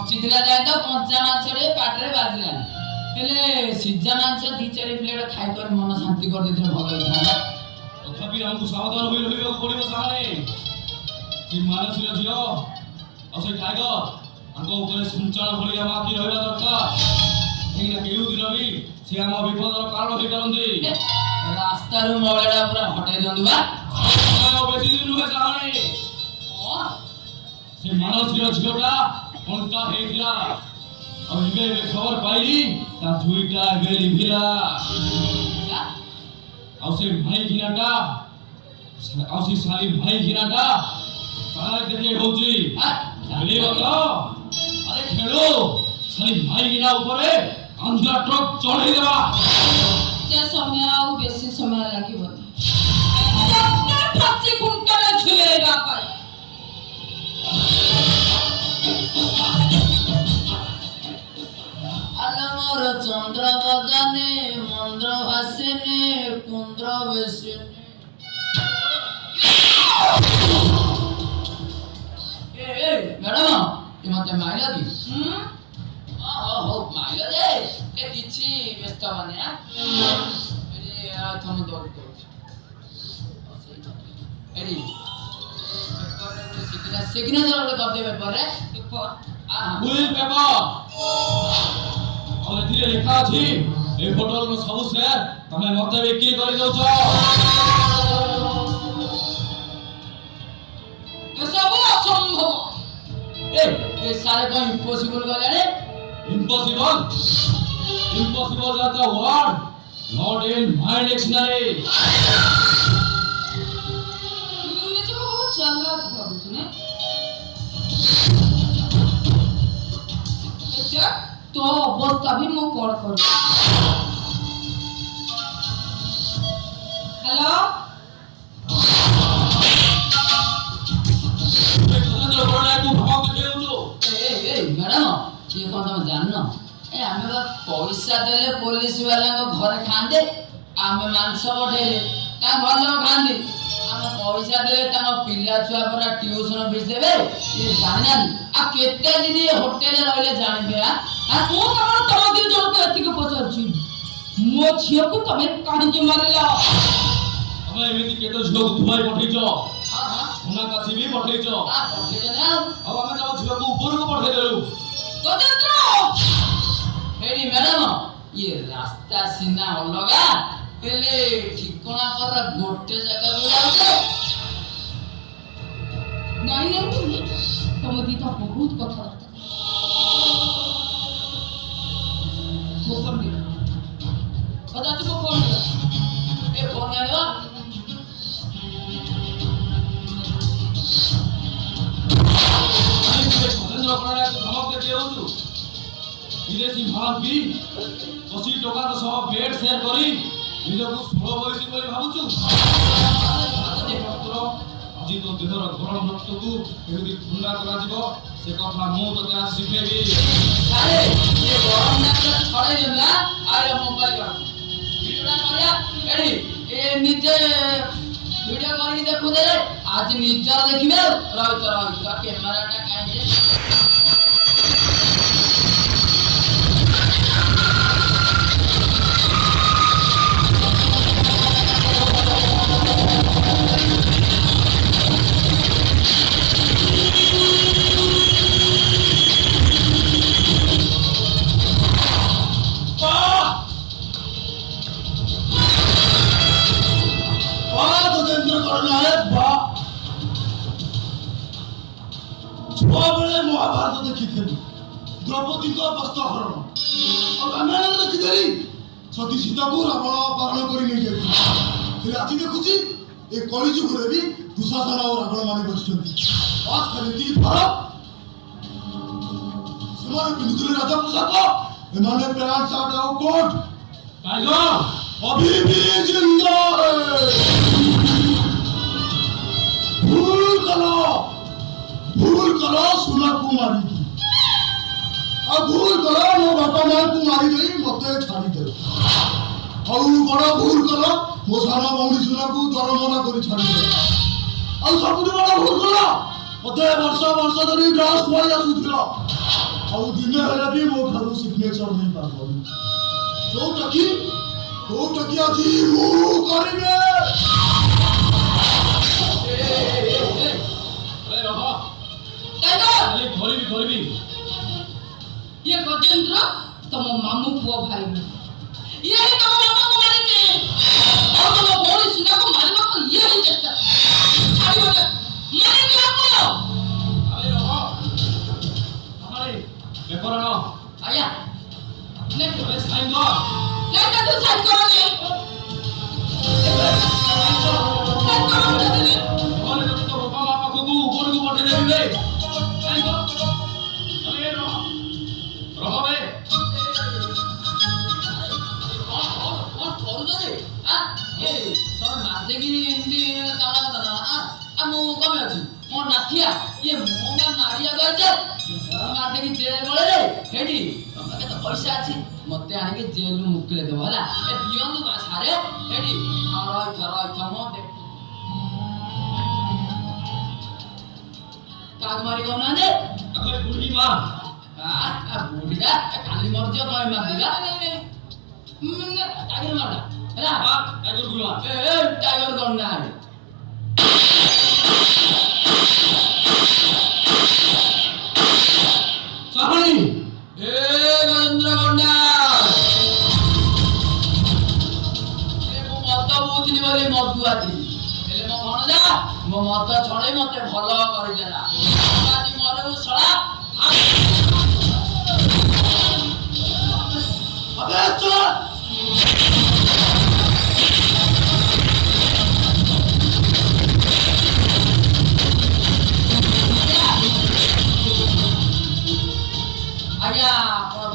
ବଞ୍ଚିଥିଲା ଯାଏ ତ କଞ୍ଚା ମାଂସରେ ପାଟିରେ ବାଜିଲାନି ହେଲେ ସିଝା ମାଂସ 2-4 ପ୍ଲେଟ ଖାଇକରି ମନ ଶାନ୍ତି କରିଦେଇଥିଲେ ଭଲ ହେଇଥାନ୍ତା। ତଥାପି ଆମକୁ ସାବଧାନ ହୋଇ ରହିବାକୁ ପଡ଼ିବ ସାମନେ। ସେ ମାନସୀର ଝିଅ ଆଉ ସେ ଟାଇଗର ତାଙ୍କ ଉପରେ ସଞ୍ଚାଳ ଭଳି ଆମ ଆଖି ରହିବା ଦରକାର। କାହିଁକିନା କେଉଁ ଦିନ ବି ସେ ଆମ ବିପଦର କାରଣ ହୋଇପାରନ୍ତି। ରାସ୍ତାରୁ ମଇଳାଟା ପୁରା ହଟେଇ ଦିଅନ୍ତୁ ବା। ବେଶୀ ଦିନ ନୁହେଁ ସାମନେ। ସେ ମାନସୀର ଝିଅଟା କଣ୍ଟା ହେଇଥିଲା ଆଉ ଏବେ ଖବର ପାଇଲି ତା ଝୁଇଟା ଏବେ ଲିଭିଲା। ଆଉ ସେ ଭାଇ ଘିନାଟା ଆଉ ସେ ସାଲି ଭାଇ ଘିନାଟା ତାର କେତେ ହଉଛି ଖେଳିବ ତ? ଆରେ ଖେଳୁ ସାଲି ଭାଇ ଘିନା ଉପରେ ଆନ୍ଧ୍ରା ଟ୍ରକ୍ ଚଢ଼େଇ ଦେବା। ସେ ସମୟ ଆଉ ବେଶୀ ସମୟ ଲାଗିବନି। ପ୍ରତି କୁଣ୍ଟରେ ଝୁଲେଇବା ପାଇଁ আলমর চন্দ্র বদনে মন্দ্র ভাসিনে কুন্দ্র বেসিনে ম্যাডাম এ মতে মাইলা দি হো মাইলা দে এ কিছু ব্যস্ত মানে তুমি দৌড় করছো এডি সিগনেচার করে দেবে পরে উইল পেপার और एथिरे लिखा अछि ए होटल में सब शेयर तमे मते बिक्री करि दउ छ। ए सब असंभव। ए सारे को इम्पॉसिबल कहले। Impossible impossible is the word not in my dictionary. मुझे बहुत चालाक भाबुछ ने अच्छा तो अवस्था भी मु कॉल कर। हेलो मैडम ये कौन तुम जान ए आमे पैसा देले पुलिस वाला घर खांदे आमे मांस पठेले ता घर लोग खांदे आमे पैसा देले ता पिला छुआ पर ट्यूशन फीस देबे ये जाना आ केते दिन होटल रहले जानबे आ मु तमन तम दी जण को एति को पचारछि मो छियो को तमे काहे के मारला हमें एमिति केतो झियो को दुबाई पठैछो सोना काछि भी पठैछो आ पठे ना अब हमें तम झियो को ऊपर को पठै देलु गजत्र हेडी मैडम ये रास्ता सीना अलगा हेले ठिकना पर गोटे जगह पे जाउछे नहीं तुम दी तो बहुत कथा फोन दे बता तू फोन दे ए फोन आएगा धमक देखे होतु विदेशी भाग भी 80 टका तो सब बेड शेयर करी निजको 16 बयसी बोली भाबुछु আজি তো দেহर गरम रक्त को केमिति ठंडा करा जीवो से कथा मु तते आज सिखेबी। अरे ये गरम रक्त छड़े देला आय मोबाइल कर वीडियो करिया एडी ए निजे वीडियो करी देखु दे आज निजा देखिबे रहित कैमराटा काहे जे महाभारत देखी द्रौपदी को वस्त्रहरण और रामायण देखी सती सीता को रावण अपहरण कर आज देखुची ए कलिजुग भी दुशासन और रावण मान बस भारत से पिंधुले राजा पोशाक एमाने पैंट शर्ट और कोट टाइगर अभी भी जिंदा है। भूल करो सुना को मारी की और भूल करो मो बापा मां को मारी दे मते छाड़ी दे और बड़ा भूल करो मो साना मौली सुना को दरमना करी छाड़ी दे और सब बड़ा भूल करो मते वर्ष वर्ष धरी ड्रास खुआई आसुथिलो ଆଉ ଦିନ ହେଲା ବି ମୋ ଠାରୁ ସିଗ୍ନେଚର ନେଇ ପାରିବନି ଯୋଉଟା କି ଆଜି ମୁଁ କରିବି अरे रह टाइगर ଧରିବି ये गजेंद्र तम मामू पुओ भाई ये ही तम मामा को मारिके और तम भौणी सुना को मारना को ये ही चेष्टा छाड़ी होता मारे के आपको अरे रह हमारे पेपर आनो आया नहीं तो अरे साइन कर नहीं तो तू साइन करो नहीं और तो बाबा बाबा को ऊपर को पठे देबे साइन कर अरे रह बे और करू दे आ ये तो मारते की हिंदी ताला ताला आ मो कमे अछि मो नाथिया ये मो का मारिया गजे मारते की जेल बोले रे हेडी तमके तो पैसा अछि मते आने के जेल में मुकले देबो हला ए दियंदु बा सारे हेडी रय मो देख काग मारी कोन ना दे अगर बुढ़ी मां बुढ़िया काली मर्जी कहीं मार देगा टाइगर मारना है ना टाइगर गुआ टाइगर करना है साहनी गजेंद्र मुंडा मो मत बुझनी बोली मधुआती हेले मो भणजा मो मत छड़े मते भलो करि देला आज मरे सळा अबे चल आज्ञा